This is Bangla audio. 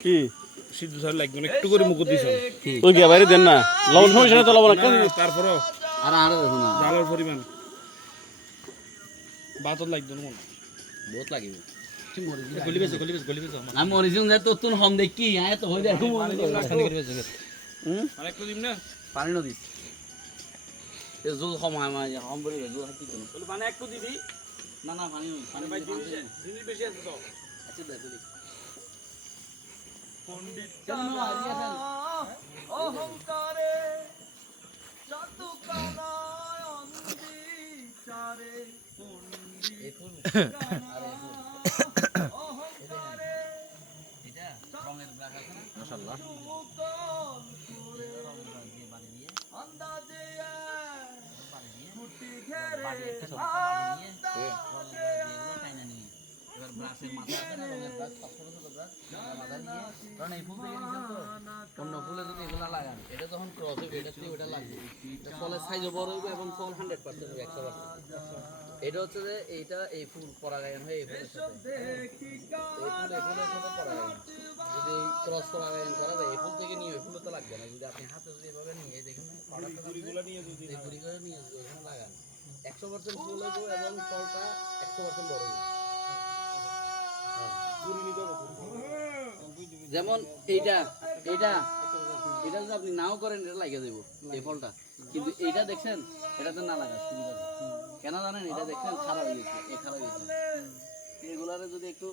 কি সিদ্ধ স্যার লাগবে না, একটু করে মুখ দিয়েছেন ওই গিয়া বাইরে দেন না লবণ সমস্যা না তো লবণ একটা তারপরও আর আরো দেখো না জালের পরিমাণ বাতর লাগবে না মনে বহুত লাগিব গলি বেছে আমি মরিজিং যাই তো তুন হম দেখি আয় তো হই যায় আর একটু দিন না পানি ন দিস এ জল কম হয় মা হম বলি জল হাতি তো বলে পানি একটু দিবি না না পানি পানি ভাই জিনিস বেশি আছে তো আচ্ছা দেখ দিলি পণ্ডিত অহংকারে জাদু কানায় অন্ধবিচারে এই ফুল অহংকারে এটা রঙের ব্লাক আছে না মাশাআল্লাহ আন্দাজে পানি দিয়ে কুটি ঘেরে এবার ব্রাশের মাথা আছে না রঙের ব্রাশ ছোট ছোট ব্রাশ মাথা দিয়ে কারণ এই ফুল থেকে নিছেন তো অন্য ফুলে যদি এগুলা লাগান এটা যখন ক্রস হবে এটা দিয়ে ওটা লাগবে ফলের সাইজও বড় হবে এবং ফল 100% হবে 100%। এটা হচ্ছে যে এইটা এই ফুল পরাগায়ন হয় এই ফুলের সাথে এই ফুলের সাথে পরাগায়ন যদি ক্রস পরাগায়ন করা যায় এই ফুল থেকে নিয়ে ওই ফুলে তো লাগবে না যদি আপনি হাতে যদি এভাবে নিয়ে দেখেন পাউডারটা গুলিগুলো নিয়ে যদি এই গুড়ি করে নিয়ে যদি ওখানে লাগান 100% ফুল হবে এবং ফলটা 100% বড় হবে। যেমন এইটা এইটা এটা যদি আপনি নাও করেন এটা লাগিয়ে দেবো এই ফলটা কিন্তু এইটা দেখছেন এটাতে না লাগা সুবিধা কেন জানেন এটা দেখছেন খারাপ হয়ে গেছে এই খারাপ হয়ে গেছে এগুলারে যদি একটু